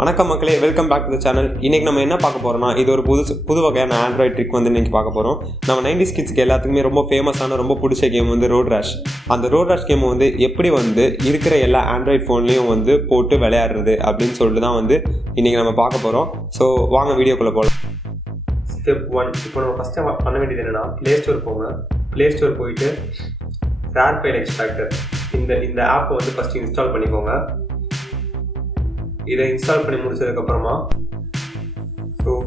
வணக்கம் மக்களே, welcome back to the channel. இன்றைக்கி நம்ம என்ன பார்க்க போகிறோம்னா, இது ஒரு புது வகையான ஆண்ட்ராய்ட் ட்ரிக் வந்து இன்றைக்கி பார்க்க போகிறோம். நம்ம 90's கிட்ஸ்க்கு எல்லாத்துக்குமே ரொம்ப ஃபேமஸான ரொம்ப பிடிச்ச கேம் வந்து ரோட் ரேஷ். அந்த ரோட் ரேஷ் கேம் வந்து எப்படி வந்து இருக்கிற எல்லா ஆண்ட்ராய்ட் ஃபோன்லேயும் வந்து போட்டு விளையாடுறது அப்படின்னு சொல்லிட்டு தான் வந்து இன்றைக்கி நம்ம பார்க்க போகிறோம். ஸோ வாங்க வீடியோக்குள்ளே போகலாம். ஸ்டெப் 1. இப்போ நம்ம ஃபஸ்ட்டு பண்ண வேண்டியது என்னென்னா, ப்ளே ஸ்டோர் போங்க. ப்ளே ஸ்டோர் போயிட்டு ரேர் ஃபைல் எக்ஸ்ட்ராக்டர் இந்த ஆப்பை வந்து ஃபஸ்ட்டு இன்ஸ்டால் பண்ணிக்கோங்க. இதை இன்ஸ்டால் பண்ணி முடிச்சதுக்கப்புறமா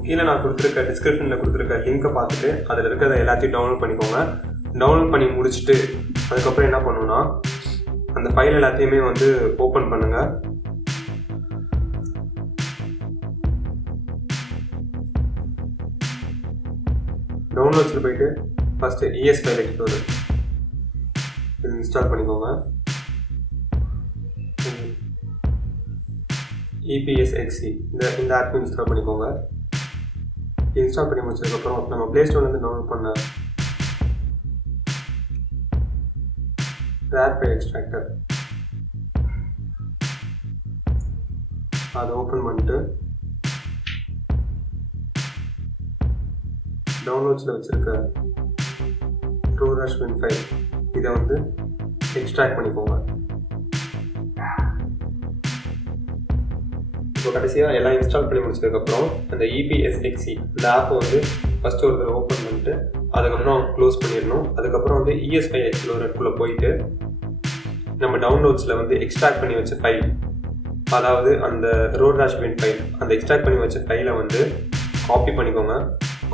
கீழே நான் டிஸ்கிரிப்ஷனில் கொடுத்துருக்க லிங்க்கை பார்த்துட்டு அதில் இருக்கிறத எல்லாத்தையும் டவுன்லோட் பண்ணிக்கோங்க. டவுன்லோட் பண்ணி முடிச்சுட்டு அதுக்கப்புறம் என்ன பண்ணணும்னா, அந்த ஃபைல் எல்லாத்தையுமே வந்து ஓப்பன் பண்ணுங்கள். டவுன்லோட்ஸில் போயிட்டு ஃபஸ்ட்டு ES ஃபைல் எக்ஸ்ப்ளோரர் இது இன்ஸ்டால் பண்ணிக்கோங்க. EPSXE இந்த ஆப் இன்ஸ்டால் பண்ணிக்கோங்க. இன்ஸ்டால் பண்ணி முடிச்சதுக்கப்புறம் நம்ம ப்ளே ஸ்டோர்லேருந்து டவுன்லோட் பண்ண ரேர் ஃபைல் எக்ஸ்ட்ராக்டர் அதை ஓப்பன் பண்ணிட்டு டவுன்லோட்ஸில் வச்சுருக்க ரோட் ராஷ் வின் ஃபைல் இதை வந்து எக்ஸ்ட்ராக்ட் பண்ணிக்கோங்க. இப்போ கடைசியாக எல்லாம் இன்ஸ்டால் பண்ணி முடிச்சதுக்கப்புறம் அந்த EPSXE இந்த ஆப்பை வந்து ஃபஸ்ட்டு ஒரு தடவை ஓப்பன் பண்ணிட்டு அதுக்கப்புறம் க்ளோஸ் பண்ணிடணும். அதுக்கப்புறம் வந்து ES ஃபைல் எக்ஸ்ப்ளோரருக்குள்ளே போயிட்டு நம்ம டவுன்லோட்ஸில் வந்து எக்ஸ்ட்ராக்ட் பண்ணி வச்ச ஃபைல், அதாவது அந்த ரோட் ராஷ் வின் ஃபைல், அந்த எக்ஸ்ட்ராக்ட் பண்ணி வச்ச ஃபைலை வந்து காப்பி பண்ணிக்கோங்க.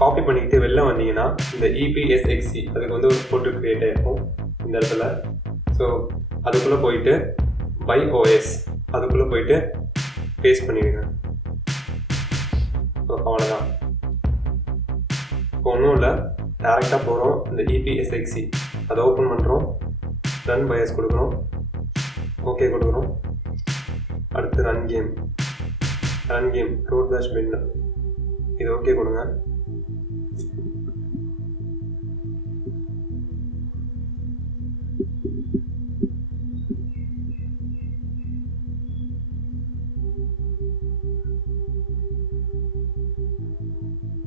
காப்பி பண்ணிக்கிட்டு வெளில வந்தீங்கன்னா இந்த EPSXE அதுக்கு வந்து ஒரு ஃபோல்டர் க்ரியேட் ஆகிருக்கும் இந்த இடத்துல. ஸோ அதுக்குள்ளே போயிட்டு பை OS அதுக்குள்ளே போயிட்டு பேஸ்ட் பண்ணிடுங்க. அவ்வளோதான். இப்போ ஒன்றும் இல்லை, டேரெக்டாக போகிறோம். இந்த EPSXE அதை ஓப்பன் பண்ணுறோம், ரன் பைஎஸ் கொடுக்குறோம், ஓகே கொடுக்குறோம். அடுத்து run game road Rash win இது ஓகே கொடுங்க.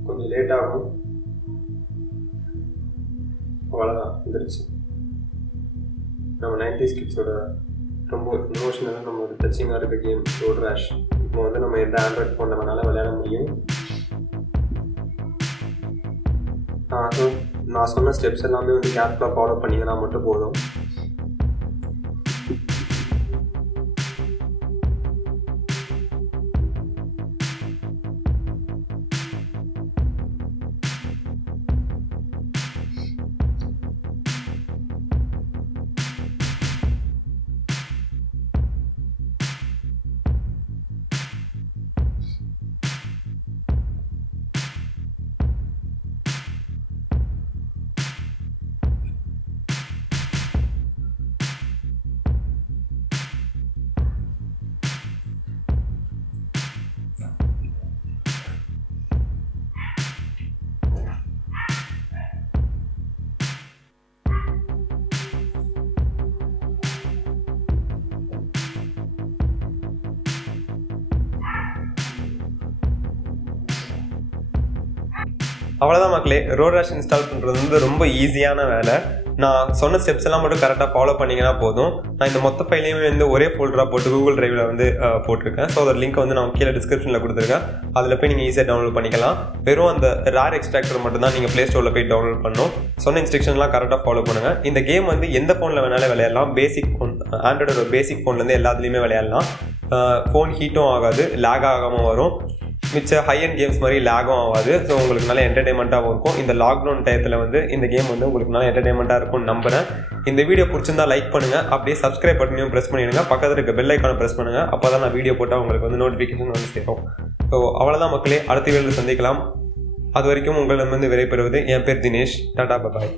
கொஞ்சம் லேட் ஆகும், அவ்வளோதான் வந்துருச்சு. நம்ம 90's கிட்ஸோட ரொம்ப இமோஷனலாக நம்ம ஒரு டச்சிங்காக இருக்க கேம் ரோட் ராஷ். இப்போ வந்து நம்ம எந்த ஆண்ட்ராய்ட் ஃபோனில் வேணாலும் விளையாட முடியும். நான் சொன்ன ஸ்டெப்ஸ் எல்லாமே வந்து கேர்ஃபுல்லாக ஃபாலோ பண்ணிங்கன்னா மட்டும் போதும். அவ்வளோதான் மக்களே, ரோட் ராஷ் இன்ஸ்டால் பண்ணுறது வந்து ரொம்ப ஈஸியான வேலை. நான் சொன்ன ஸ்டெப்ஸ் எல்லாம் மட்டும் கரெக்டாக ஃபாலோ பண்ணிங்கன்னா போதும். நான் இந்த மொத்த ஃபைலையுமே வந்து ஒரே ஃபோல்டராக போட்டு கூகுள் டிரைவில் வந்து போட்டிருக்கேன். ஸோ அதோட லிங்க் வந்து நான் கீழே டிஸ்கிரிப்ஷனில் கொடுத்துருக்கேன். அதில் போய் நீங்கள் ஈஸியாக டவுன்லோட் பண்ணிக்கலாம். வெறும் அந்த ரேர் எக்ஸ்ட்ராக்டர் மட்டும் தான் நீங்கள் ப்ளே ஸ்டோரில் போய் டவுன்லோட் பண்ணணும். சொன்ன இன்ஸ்ட்ரக்ஷன்லாம் கரெக்டாக ஃபாலோ பண்ணுங்கள். இந்த கேம் வந்து எந்த ஃபோனில் வேணாலும் விளையாடலாம். பேசிக் ஃபோன், ஆண்ட்ராய்டோட பேசிக் ஃபோன்லேருந்து எல்லாத்துலேயுமே விளையாடலாம். ஃபோன் ஹீட்டும் ஆகாது, லேக் ஆகாமல் வரும். மிச்ச ஹை அண்ட் கேம்ஸ் மாதிரி லேகும் ஆகாது. ஸோ உங்களுக்கு நல்ல என்டர்டைன்மெண்ட்டாகவும் இருக்கும். இந்த லாக்டவுன் டயத்தில் வந்து இந்த கேம் வந்து உங்களுக்கு நல்ல என்டர்டைன்மெண்ட்டாக இருக்கும்னு நம்புகிறேன். இந்த வீடியோ பிடிச்சிருந்தா லைக் பண்ணுங்கள். அப்படியே சப்ஸ்கிரைப் பட்டனையும் ப்ரெஸ் பண்ணிடுங்க. பக்கத்தில் இருக்க பெல் ஐக்கானை ப்ரெஸ் பண்ணுங்கள். அப்போ தான் நான் வீடியோ போட்டால் உங்களுக்கு வந்து நோட்டிஃபிகேஷன் வந்து சேரும். ஸோ அவ்வளோதான் மக்களே, அடுத்த வீடியோவில் சந்திக்கலாம். அது வரைக்கும் உங்களிடம் வந்து விடைபெறுவது என் பேர் தினேஷ். டாடா பாய்.